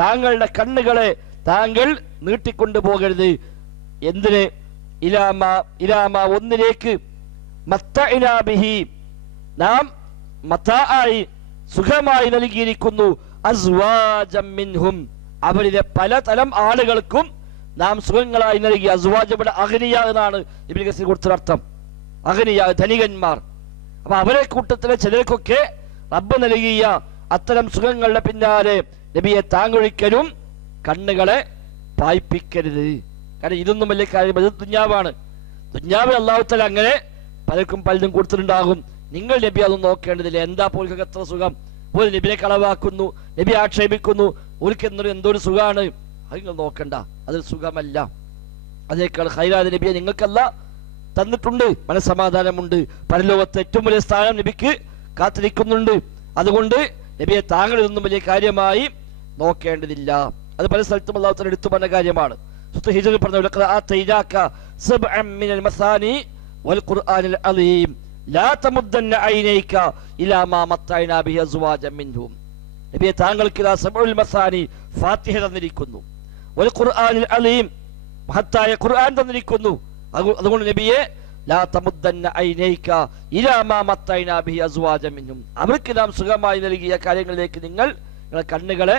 താങ്കളുടെ താങ്കൾ നീട്ടിക്കൊണ്ടു പോകരുത്. എന്തിന്? ഇലാമ ഒന്നിലേക്ക്, മത്തഇനാ ബിഹി, നാം മതാആയി സുഖമായി നൽകിയിരിക്കുന്നു, അസ്വാജം മിൻഹും, അവരിലെ പലതരം ആളുകൾക്കും നാം സുഖങ്ങളായി നൽകി. അസ്വാജ് ഇവിടെ അഗ്നിയ എന്നാണ് ഇബ്നു കസീർ കൊടുത്തൊരർത്ഥം. അഗ്നിയ, ധനികന്മാർ. അപ്പൊ അവരെ കൂട്ടത്തിലെ ചിലർക്കൊക്കെ റബ്ബ് നൽകിയ അത്തരം സുഖങ്ങളുടെ പിന്നാലെ നബിയെ താങ്കളൊരിക്കലും കണ്ണുകളെ പായിപ്പിക്കരുത്. കാരണം ഇതൊന്നും വലിയ കാര്യം, ഇത് ദുന്യാവാണ്. ദുന്യാവിൽ അല്ലാഹു തആല അങ്ങനെ പലർക്കും പലതും കൊടുത്തിട്ടുണ്ടാകും. നിങ്ങൾ നബി അതൊന്നും നോക്കേണ്ടതില്ല. എന്താ പോൽക്കൊക്കെ എത്ര സുഖം, ഒരു നബിയെ കളവാക്കുന്നു, നബി ആക്ഷേപിക്കുന്നു, ഒരിക്കലും എന്തൊരു സുഖമാണ്, അത് നിങ്ങൾ നോക്കണ്ട, അതൊരു സുഖമല്ല. അതേക്കാൾ ഖൈറായ നബിയെ നിങ്ങൾക്കല്ല തന്നിട്ടുണ്ട്, മനസ്സമാധാനമുണ്ട്, പരലോകത്തെ ഏറ്റവും വലിയ സ്ഥാനം നബിക്ക് കാത്തിരിക്കുന്നുണ്ട്. അതുകൊണ്ട് നബിയെ താങ്കൾ ഇതൊന്നും വലിയ കാര്യമായി നോക്കേണ്ടതില്ല. അത് പല സ്ഥലത്തും അല്ലാഹു തആല എടുത്തു പറഞ്ഞ കാര്യമാണ്. സൂറത്തുൽ ഹിജ്റിൽ പറഞ്ഞു, ലഖദ് ആതൈനാക സബ്അൻ മിനൽ മസാനി വൽ ഖുർആനിൽ അലീം ലാ തമുദ്ദന്ന ഐനൈക ഇലാ മാ മത്തഅനാ ബിഹി അസ്വാജൻ മിൻഹും. നബിയെ താങ്കൾക്ക് ഇതാ സബ്ഉൽ മസാനി ഫാത്തിഹ തന്നിരിക്കുന്നു, വൽ ഖുർആനിൽ അലീം, മഹത്തായ ഖുർആൻ തന്നിരിക്കുന്നു. അതുകൊണ്ട് നബിയെ ലാ തമുദ്ദന്ന ഐനൈക ഇലാ മാ മത്തഅനാ ബിഹി അസ്വാജൻ മിൻഹും, അവർക്ക് നാം സുഖമായി നൽകിയ കാര്യങ്ങളിലേക്ക് നിങ്ങളുടെ കണ്ണുകളെ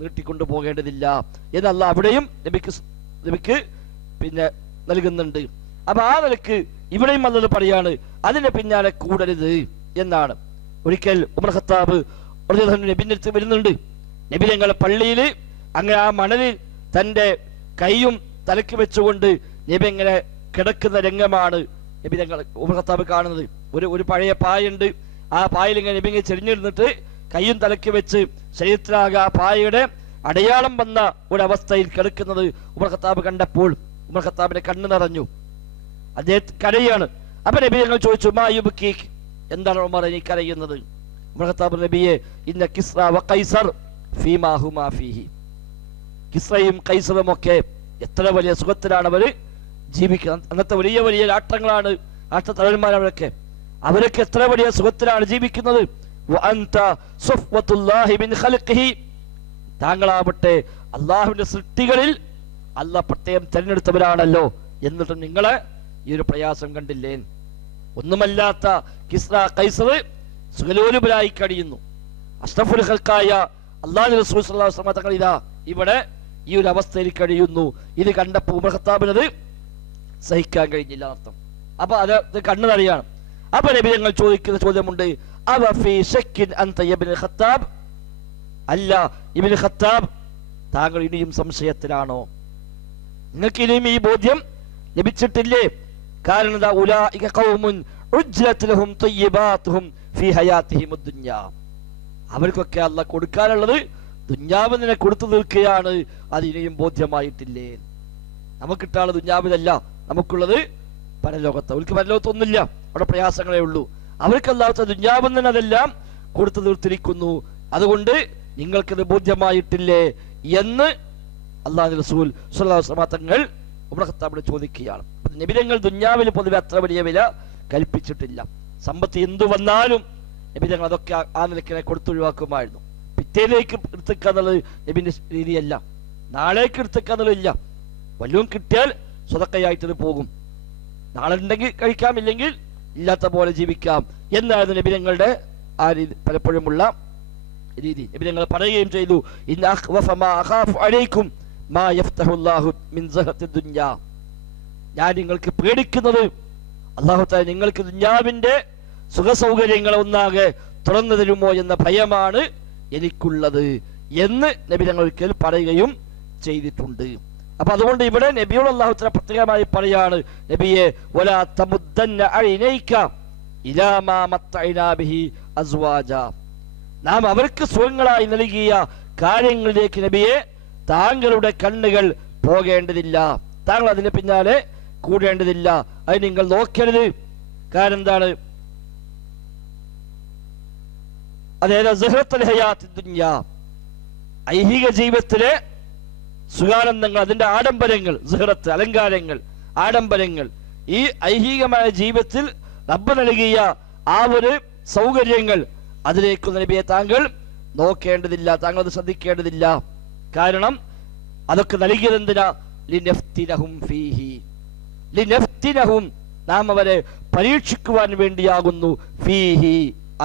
നീട്ടിക്കൊണ്ടു പോകേണ്ടതില്ല എന്ന് അല്ലാഹ് അവിടെയും നബിക്ക് പിന്നെ നൽകുന്നുണ്ട്. അപ്പൊ ആ നിലക്ക് ഇവിടെയും അല്ലാഹു പറയാണ് അതിന്റെ പിന്നാലെ കൂടരുത് എന്നാണ്. ഒരിക്കൽ ഉമർ ഖത്താബ് നബിന്റെ അടുത്ത് വരുന്നുണ്ട്. നബി ഞങ്ങളുടെ പള്ളിയിൽ അങ്ങനെ ആ മണലിൽ തന്റെ കൈയും തലക്ക് വെച്ചുകൊണ്ട് നബി ഇങ്ങനെ കിടക്കുന്ന രംഗമാണ് നബി ഞങ്ങൾ ഉമർ ഖത്താബ് കാണുന്നത്. ഒരു പഴയ പായുണ്ട്, ആ പായയിൽ ഇങ്ങനെ നബി ഇങ്ങനെ ചെരിഞ്ഞിരുന്നിട്ട് കൈയും തലക്ക് വെച്ച് ശരീരത്തിലാകെ ആ പായയുടെ അടയാളം വന്ന ഒരവസ്ഥയിൽ കിടക്കുന്നത് ഉമർ ഖത്താബ് കണ്ടപ്പോൾ ഉമർ ഖത്താബിന്റെ കണ്ണ് നിറഞ്ഞു. അദ്ദേഹം കരയാണ്. അപ്പൊ നബി ഞങ്ങൾ ചോദിച്ചു, മാ യുബ്കീക്, എന്താണ് ഉമർ നീ കരയുന്നത്? ഉമർ ഖത്താബ് നബിയെ, ഇന്ന കിസ്റ വ ഖൈസർ ഫീമാ ഹുമാ ഫീഹി, കിസ്റയും കൈസറും ഒക്കെ എത്ര വലിയ സുഖത്തിലാണ് അവര് ജീവിക്കുന്നത്. അന്നത്തെ വലിയ വലിയ രാഷ്ട്രങ്ങളാണ്, രാഷ്ട്ര തലവന്മാരവരൊക്കെ, അവരൊക്കെ എത്ര വലിയ സുഖത്തിലാണ് ജീവിക്കുന്നത്. താങ്കളാവട്ടെ അള്ളാഹുവിന്റെ സൃഷ്ടികളിൽ അള്ളാഹ് പ്രത്യേകം തെരഞ്ഞെടുത്തവരാണല്ലോ, എന്നിട്ടും നിങ്ങളെ ഈ ഒരു പ്രയാസം കണ്ടില്ലേ? ഒന്നുമല്ലാത്ത കിസ്റ കൈസർ സുഖലോലുപരായി കഴിയുന്നു. അഷ്റഫുൽ ഖൽഖായ അല്ലാഹു റസൂൽ സ്വല്ലല്ലാഹു അലൈഹി വസല്ലം തങ്ങൾ ഇതാ ഇവിടെ ഈ ഒരു അവസ്ഥയിൽ കഴിയുന്നു. ഇത് കണ്ടപ്പോൾ ഉമർ ഖത്താബിനത് സഹിക്കാൻ കഴിഞ്ഞില്ല അർത്ഥം. അപ്പൊ അത് കണ്ണു നിറയാണ്. അപ്പൊ നബി ഞങ്ങൾ ചോദിക്കുന്ന ചോദ്യമുണ്ട്, അവ ഫീ ശക്കിൻ അൻത യാ ഇബ്നുൽ ഖത്താബ്, അല്ല ഇബ്നു ഖത്താബ്, താങ്കൾ ഇനിയും സംശയത്തിലാണോ? നിങ്ങൾക്ക് ഇനിയും ഈ ബോധ്യം ലഭിച്ചിട്ടില്ലേ? കാരണം എന്താ? ഉലൈക ഖൗമുൻ ഉജ്ലത് ലഹും തയ്യിബാതുഹും ഫീ ഹയാതിഹിം ദുനിയ. അവർക്കൊക്കെ അല്ലാഹ് കൊടുക്കാനുള്ളത് ദുനിയാവിൽ തന്നെ കൊടുത്തു തീർക്കുകയാണ്. അത് ഇനിയും ബോധ്യമായിട്ടില്ലേ? നമുക്കിട്ടാണ് ദുനിയാവിലല്ല, നമുക്കുള്ളത് പരലോകത്ത്. അവർക്ക് പരലോകത്തൊന്നുമില്ല, അവിടെ പ്രയാസങ്ങളേ ഉള്ളൂ. അവർക്ക് അല്ലാത്ത ദുനിയാവിൽ തന്നെ അതെല്ലാം കൊടുത്തു തീർത്തിരിക്കുന്നു. അതുകൊണ്ട് നിങ്ങൾക്കത് ബോധ്യമായിട്ടില്ലേ എന്ന് അല്ലാഹു റസൂൽ സ്വല്ലല്ലാഹു അലൈഹി വസല്ലം തങ്ങൾ ഉമർ ഖത്താബിനോട് ചോദിക്കുകയാണ്. നബിതങ്ങൾ ദുനിയാവിൽ പൊതുവെ അത്ര വലിയ വില കൽപ്പിച്ചിട്ടില്ല. സമ്പത്ത് എന്തു വന്നാലും നബിതങ്ങൾ അതൊക്കെ ആ നിലക്കിനെ കൊടുത്തൊഴിവാക്കുമായിരുന്നു. പിറ്റേലേക്ക് എടുത്തേക്കുക എന്നുള്ളത് നബിന്റെ രീതിയല്ല. നാളേക്ക് എടുത്തേക്കുക എന്നുള്ളതില്ല. വല്ലതും കിട്ടിയാൽ സ്വതക്കയായിട്ടത് പോകും. നാളെ ഉണ്ടെങ്കിൽ കഴിക്കാം, ഇല്ലെങ്കിൽ ഇല്ലാത്ത പോലെ ജീവിക്കാം എന്നായിരുന്നു നബിതങ്ങളുടെ ആ രീതി, പലപ്പോഴുമുള്ള രീതി. നബിതങ്ങൾ പറയുകയും ചെയ്തു, ഞാൻ നിങ്ങൾക്ക് പേടിക്കുന്നത് അല്ലാഹു തആല നിങ്ങൾക്ക് ദുനിയാവിന്റെ സുഖസൗകര്യങ്ങൾ ഒന്നാകെ തുറന്നു തരുമോ എന്ന ഭയമാണ് എനിക്കുള്ളത് എന്ന് നബി തങ്ങൾ ഒരിക്കൽ പറയുകയും ചെയ്തിട്ടുണ്ട്. അപ്പൊ അതുകൊണ്ട് ഇവിടെ നബിയോട് അല്ലാഹു തആല പ്രത്യേകമായി പറയാണ്, നബിയെ വലാ തമുദ്ദന്ന ഐനൈക ഇലാ മാ മത്തഅനാ ബിഹി അസ്വാജ. നാം അവർക്ക് സുഖങ്ങളായി നൽകിയ കാര്യങ്ങളിലേക്ക് നബിയെ താങ്കളുടെ കണ്ണുകൾ പോകേണ്ടതില്ല, താങ്കൾ അതിന് പിന്നാലെ കൂടേണ്ടതില്ല, അത് നിങ്ങൾ നോക്കരുത്. കാരണം എന്താണ്? ഐഹിക ജീവിതത്തിലെ സുഖാനന്ദങ്ങൾ, അതിന്റെ ആഡംബരങ്ങൾ, സുഹറത്ത്, അലങ്കാരങ്ങൾ, ആഡംബരങ്ങൾ, ഈ ഐഹികമായ ജീവിതത്തിൽ റബ്ബ് നൽകിയ ആ ഒരു സൗകര്യങ്ങൾ, അതിലേക്കുള്ള നബിയെ താങ്കൾ നോക്കേണ്ടതില്ല, താങ്കൾ അത് ശ്രദ്ധിക്കേണ്ടതില്ല. കാരണം അതൊക്കെ നൽകിയത് എന്തിനാ? ലിനഫ്തിനഹും ഫീഹി, ലിനഫ്തിനഹും, നാം അവരെ പരീക്ഷിക്കുവാൻ വേണ്ടിയാകുന്നു, ഫീഹി,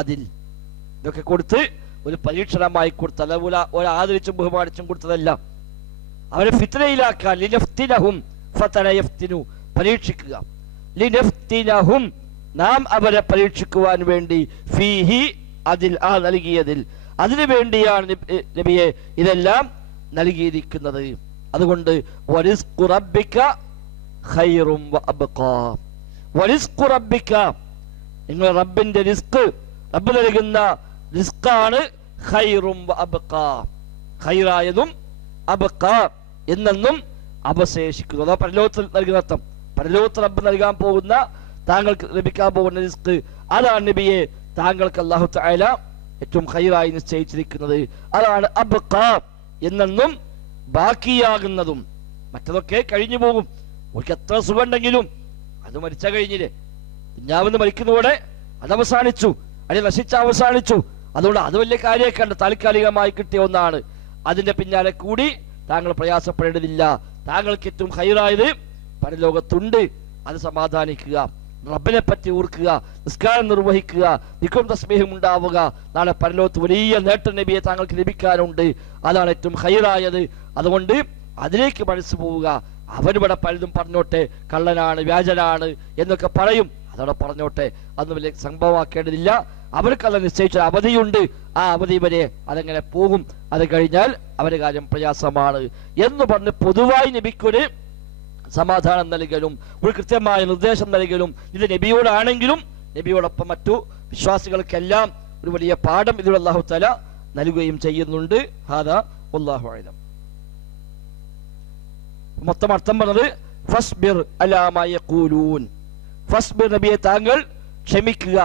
അതിൽ. ഇതൊക്കെ കൊടുത്ത് ഒരു പരീക്ഷണമായി കൊടുത്തല്ല, ഒരാദരിച്ചും ബഹുമാനിച്ചും കൊടുത്തതല്ല, അവരെ ഫിത്നയിലാക്കാൻ. ലിനഫ്തിനഹും ഫതനയഫ്തിനു, പരീക്ഷിക്കുക. ലിനഫ്തിനഹും, നാം അവരെ പരീക്ഷിക്കുവാൻ വേണ്ടി, ഫീഹി, അതിൽ, ആ നൽകിയതിൽ, അതിനു വേണ്ടിയാണ് നബിയെ ഇതെല്ലാം നൽകിയിരിക്കുന്നത്. അതുകൊണ്ട് വറിസ്ഖു റബ്ബിക ഖൈറും വഅബ്ഖാ, വറിസ്ഖു റബ്ബിക, നിങ്ങൾ റബ്ബിന്റെ റിസ്ക്, റബ്ബ് നൽകുന്ന റിസ്കാണ് ഖൈറും വഅബ്ഖാ, ഖൈറായതും അബ്ഖാ, എന്നെന്നും അവശേഷിക്കുന്നു. അതാ പരലോകത്തിൽ നൽകുന്ന അർത്ഥം. പരലോകത്തിൽ റബ്ബ് നൽകാൻ പോകുന്ന, താങ്കൾക്ക് ലഭിക്കാൻ പോകുന്ന റിസ്ക്, അതാണ് നബിയെ താങ്കൾക്ക് അല്ലാഹു തആല ഏറ്റവും ഖൈറായി നിശ്ചയിച്ചിരിക്കുന്നത്. അതാണ് അബ്ഖാ, എന്നെന്നും ബാക്കിയാകുന്നതും. മറ്റതൊക്കെ കഴിഞ്ഞു പോകും. അവർക്ക് എത്ര സുഖം ഉണ്ടെങ്കിലും അത് മരിച്ചാൽ കഴിഞ്ഞില്ലേ? ദുനിയാവിന്ന് മരിക്കുന്നതോടെ അത് അവസാനിച്ചു, അത് നശിച്ച അവസാനിച്ചു. അതുകൊണ്ട് അത് വലിയ കാര്യമൊക്കെ ഉണ്ട്, താൽക്കാലികമായി കിട്ടിയ ഒന്നാണ്. അതിന്റെ പിന്നാലെ കൂടി താങ്കൾ പ്രയാസപ്പെടേണ്ടതില്ല. താങ്കൾക്ക് ഏറ്റവും ഖൈറായത് പരലോകത്തുണ്ട്, അത് സമാധാനിക്കുക, റബ്ബിനെ പറ്റി ഓർക്കുക, നിസ്കാരം നിർവഹിക്കുക, ദിക്റും തസ്ബീഹും ഉണ്ടാവുക. നാളെ പരലോകത്ത് വലിയ നേട്ടം നബിയെ താങ്കൾക്ക് ലഭിക്കാനുണ്ട്, അതാണ് ഏറ്റവും ഖൈറായത്. അതുകൊണ്ട് അതിലേക്ക് മനസ്സ് പോവുക. അവരിവിടെ പലതും പറഞ്ഞോട്ടെ, കള്ളനാണ്, വ്യാജനാണ് എന്നൊക്കെ പറയും, അതവിടെ പറഞ്ഞോട്ടെ, അതൊന്നും വലിയ സംഭവമാക്കേണ്ടതില്ല. അവർക്കത് നിശ്ചയിച്ച അവധിയുണ്ട്, ആ അവധി വരെ അതെങ്ങനെ പോകും, അത് കഴിഞ്ഞാൽ അവരുടെ കാര്യം പ്രയാസമാണ് എന്ന് പറഞ്ഞ് പൊതുവായി നബിക്കൊരു സമാധാനം നൽകലും ഒരു കൃത്യമായ നിർദ്ദേശം നൽകലും ഇത് നബിയോടാണെങ്കിലും നബിയോടൊപ്പം മറ്റു വിശ്വാസികൾക്കെല്ലാം ഒരു വലിയ പാഠം ഇതിൽ അല്ലാഹു തആല നൽകുകയും ചെയ്യുന്നുണ്ട്. ഹാദാ വല്ലാഹു അഅലം. മൊത്തം അർത്ഥം പറഞ്ഞത് ഫസ്ബിർ അലാ മാ യഖൂലൂൻ, ഫസ്ബിർ, നബിയെ താങ്കൾ ക്ഷമിക്കുക,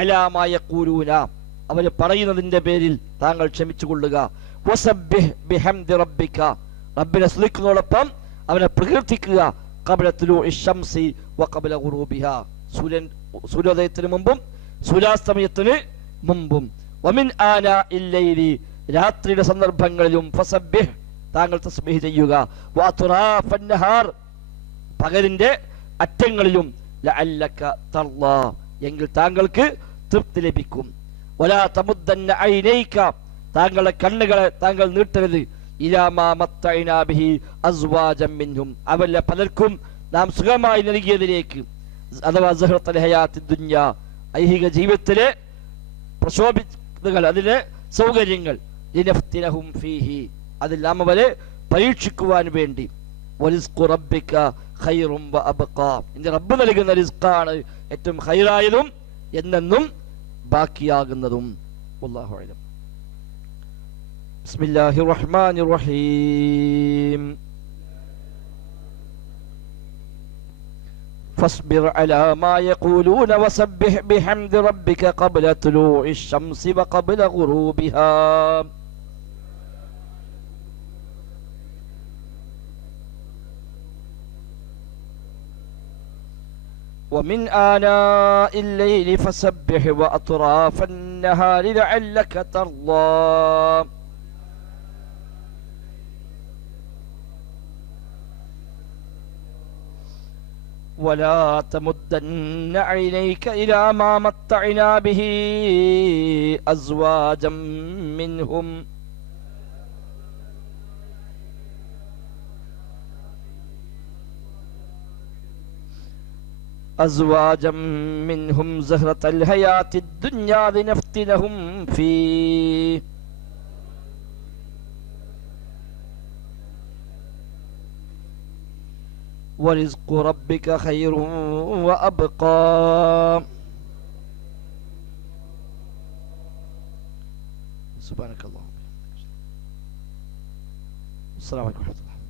അലാ മാ യഖൂലൂന, അവർ പറയുന്നതിന്റെ പേരിൽ താങ്കൾ ക്ഷമിച്ചുകൊള്ളുക. വസബ്ബിഹ് ബിഹംദി റബ്ബിക, റബ്ബിനെ സ്തുതിക്കുന്നതോടൊപ്പം അവനെ പ്രകീർത്തിക്കുക. ഖബ്ല തുലൂഇ ശംസി വഖബ്ല ഗുറൂബിഹാ, സൂര്യോദയത്തിന് മുമ്പും സൂര്യാസ്തമയത്തിന് മുമ്പും. വമിൻ ആനാഇൽ ലൈലി, രാത്രിയുടെ സന്ദർഭങ്ങളിലും. ഫസബ്ബിഹ്, താങ്കൾ തസ്ബീഹ് ചെയ്യുക. വഅത്റാഫൻ നഹാർ, പകലിന്റെ അറ്റങ്ങളിലും. ലഅല്ലക തർളാ, എങ്കിൽ താങ്കൾക്ക് തൃപ്തി ലഭിക്കും. വലാ തമുദ്ദന്ന ഐനൈക, താങ്കളുടെ കണ്ണുകളെ താങ്കൾ നീട്ടരുത്. ഇലാ മാ മത്തഅനാ ബിഹി അസ്വാജൻ മിൻഹും, അവരിലെ പലർക്കും നാം സുഖമായി നൽകിയതിലേക്ക്. അഥവാ സഹറത്തുൽ ഹയാത്തി ദുനിയ, ഐഹിക ജീവിതത്തിലെ പ്രശോഭിതകൾ, അതിലെ സൗകര്യങ്ങൾ, ലിനഫ്തിനഹും ഫീഹി, അതിൽ നാം അവരെ പരീക്ഷിക്കുവാൻ വേണ്ടി. വറിസ്ഖു റബ്ബിക ഖൈറും വഅബ്ഖാ, നിന്റെ റബ്ബ് നൽകുന്ന റിസ്ഖാണ് ഏറ്റവും ഖൈറായതും എന്നെന്നും ബാക്കിയാകുന്നതും. വല്ലാഹു അഅലം. ബിസ്മില്ലാഹിർ റഹ്മാനിർ റഹീം. فاصبر على ما يقولون وسبح بحمد ربك قبل طلوع الشمس وقبل غروبها ومن آناء الليل فسبح وأطراف النهار لعلك ترضى ولا تمدن عينيك إلى ما متعنا به أزواجا منهم زهرة الحياة الدنيا لنفتنهم فيه ورزق ربك خير وأبقى. سبحانك اللهم. السلام عليكم ورحمة الله.